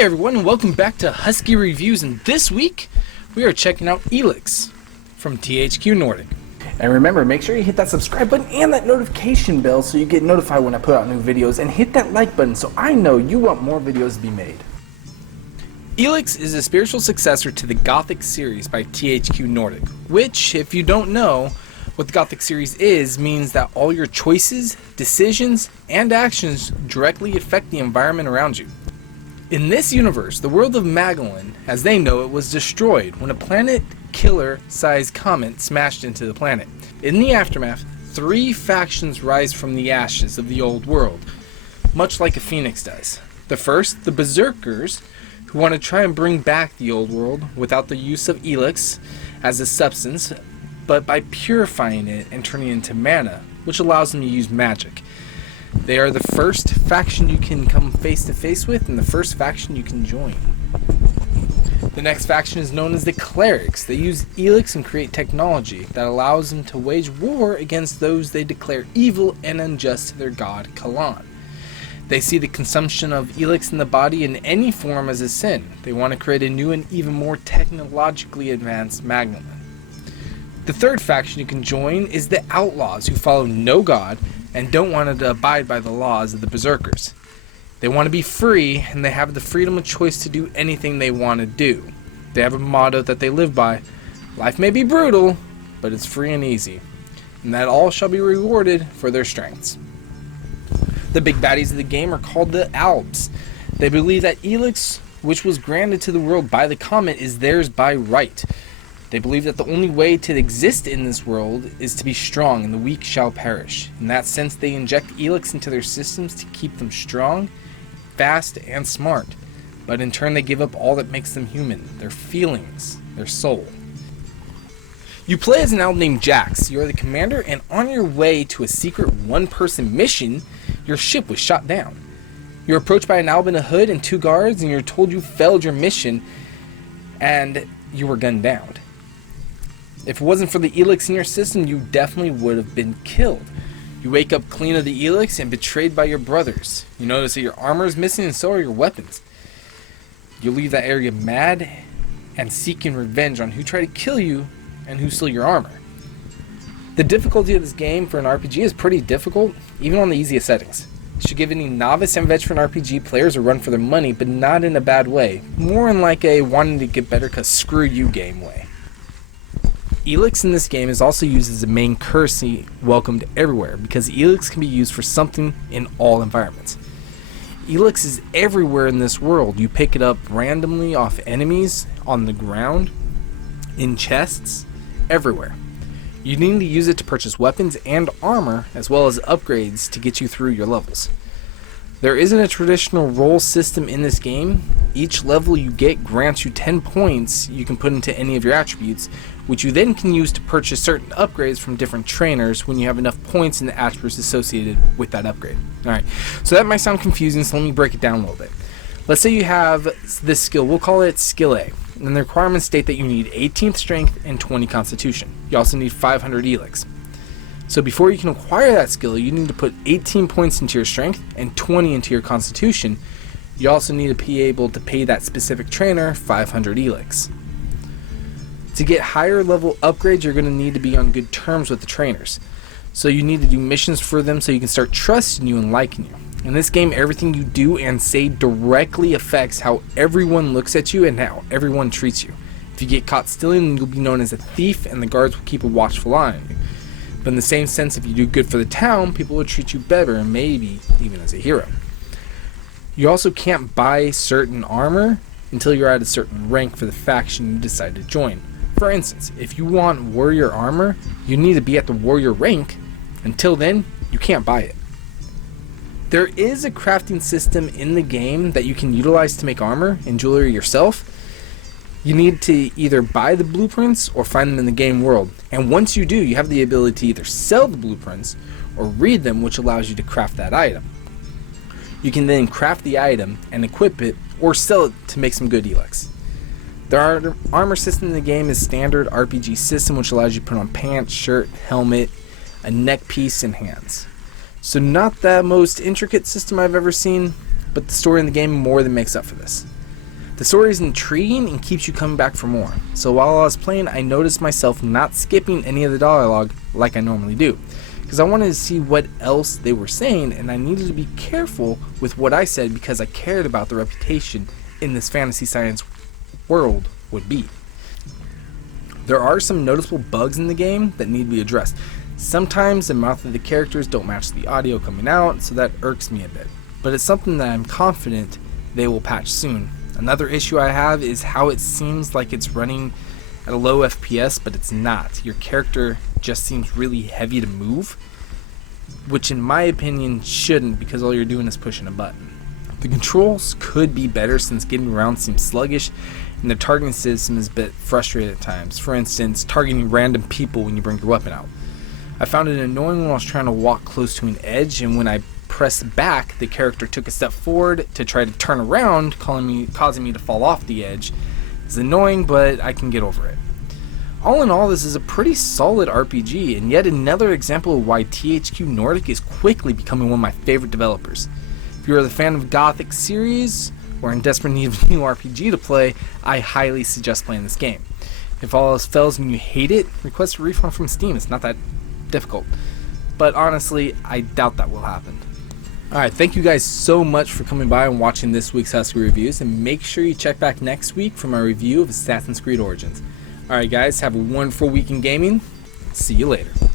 Hey everyone, and welcome back to Husky Reviews, and this week we are checking out ELEX from THQ Nordic. And remember, make sure you hit that subscribe button and that notification bell so you get notified when I put out new videos, and hit that like button so I know you want more videos to be made. ELEX is a spiritual successor to the Gothic Series by THQ Nordic, which, if you don't know what the Gothic Series is, means that all your choices, decisions, and actions directly affect the environment around you. In this universe, the world of Magalan, as they know it, was destroyed when a planet-killer-sized comet smashed into the planet. In the aftermath, 3 factions rise from the ashes of the old world, much like a phoenix does. The first, the Berserkers, who want to try and bring back the old world without the use of ELEX as a substance, but by purifying it and turning it into mana, which allows them to use magic. They are the first faction you can come face to face with, and the first faction you can join. The next faction is known as the Clerics. They use ELEX and create technology that allows them to wage war against those they declare evil and unjust to their god Kalan. They see the consumption of ELEX in the body in any form as a sin. They want to create a new and even more technologically advanced Magalan. The third faction you can join is the Outlaws, who follow no god and don't want to abide by the laws of the Berserkers. They want to be free, and they have the freedom of choice to do anything they want to do. They have a motto that they live by: life may be brutal, but it's free and easy, and that all shall be rewarded for their strengths. The big baddies of the game are called the Alps. They believe that ELEX, which was granted to the world by the comet, is theirs by right. They believe that the only way to exist in this world is to be strong, and the weak shall perish. In that sense, they inject ELEX into their systems to keep them strong, fast, and smart. But in turn, they give up all that makes them human: their feelings, their soul. You play as an elf named Jax. You are the commander, and on your way to a secret one-person mission, your ship was shot down. You're approached by an elf in a hood and 2 guards, and you're told you failed your mission, and you were gunned down. If it wasn't for the ELEX in your system, you definitely would have been killed. You wake up clean of the ELEX and betrayed by your brothers. You notice that your armor is missing, and so are your weapons. You leave that area mad and seeking revenge on who tried to kill you and who stole your armor. The difficulty of this game for an RPG is pretty difficult, even on the easiest settings. It should give any novice and veteran RPG players a run for their money, but not in a bad way. More in like a wanting to get better cause screw you game way. ELEX in this game is also used as a main currency welcomed everywhere, because ELEX can be used for something in all environments. ELEX is everywhere in this world. You pick it up randomly off enemies, on the ground, in chests, everywhere. You need to use it to purchase weapons and armor, as well as upgrades to get you through your levels. There isn't a traditional role system in this game. Each level you get grants you 10 points you can put into any of your attributes, which you then can use to purchase certain upgrades from different trainers when you have enough points in the attributes associated with that upgrade. Alright, so that might sound confusing, so let me break it down a little bit. Let's say you have this skill, we'll call it skill A, and the requirements state that you need 18th strength and 20 constitution. You also need 500 ELEX. So before you can acquire that skill, you need to put 18 points into your strength and 20 into your constitution. You also need to be able to pay that specific trainer 500 ELEX. To get higher level upgrades, you're going to need to be on good terms with the trainers. So you need to do missions for them so you can start trusting you and liking you. In this game, everything you do and say directly affects how everyone looks at you and how everyone treats you. If you get caught stealing, you'll be known as a thief, and the guards will keep a watchful eye on you. But in the same sense, if you do good for the town, people will treat you better, and maybe even as a hero. You also can't buy certain armor until you're at a certain rank for the faction you decide to join. For instance, if you want warrior armor, you need to be at the warrior rank. Until then, you can't buy it. There is a crafting system in the game that you can utilize to make armor and jewelry yourself. You need to either buy the blueprints or find them in the game world. And once you do, you have the ability to either sell the blueprints or read them, which allows you to craft that item. You can then craft the item and equip it, or sell it to make some good ELEX. The armor system in the game is standard RPG system, which allows you to put on pants, shirt, helmet, a neck piece, and hands. So not the most intricate system I've ever seen, but the story in the game more than makes up for this. The story is intriguing and keeps you coming back for more. So while I was playing, I noticed myself not skipping any of the dialogue like I normally do, because I wanted to see what else they were saying, and I needed to be careful with what I said because I cared about the reputation in this fantasy science world would be. There are some noticeable bugs in the game that need to be addressed. Sometimes the mouth of the characters don't match the audio coming out, so that irks me a bit. But it's something that I'm confident they will patch soon. Another issue I have is how it seems like it's running at a low FPS, but it's not. Your character just seems really heavy to move, which in my opinion shouldn't, because all you're doing is pushing a button. The controls could be better since getting around seems sluggish, and the targeting system is a bit frustrating at times. For instance, targeting random people when you bring your weapon out. I found it annoying when I was trying to walk close to an edge, and when I pressed back, the character took a step forward to try to turn around, causing me to fall off the edge. It's annoying, but I can get over it. All in all, this is a pretty solid RPG, and yet another example of why THQ Nordic is quickly becoming one of my favorite developers. If you're a fan of Gothic Series, or in desperate need of a new RPG to play, I highly suggest playing this game. If all else fails and you hate it, request a refund from Steam. It's not that difficult. But honestly, I doubt that will happen. Alright, thank you guys so much for coming by and watching this week's Husky Reviews, and make sure you check back next week for my review of Assassin's Creed Origins. Alright guys, have a wonderful week in gaming. See you later.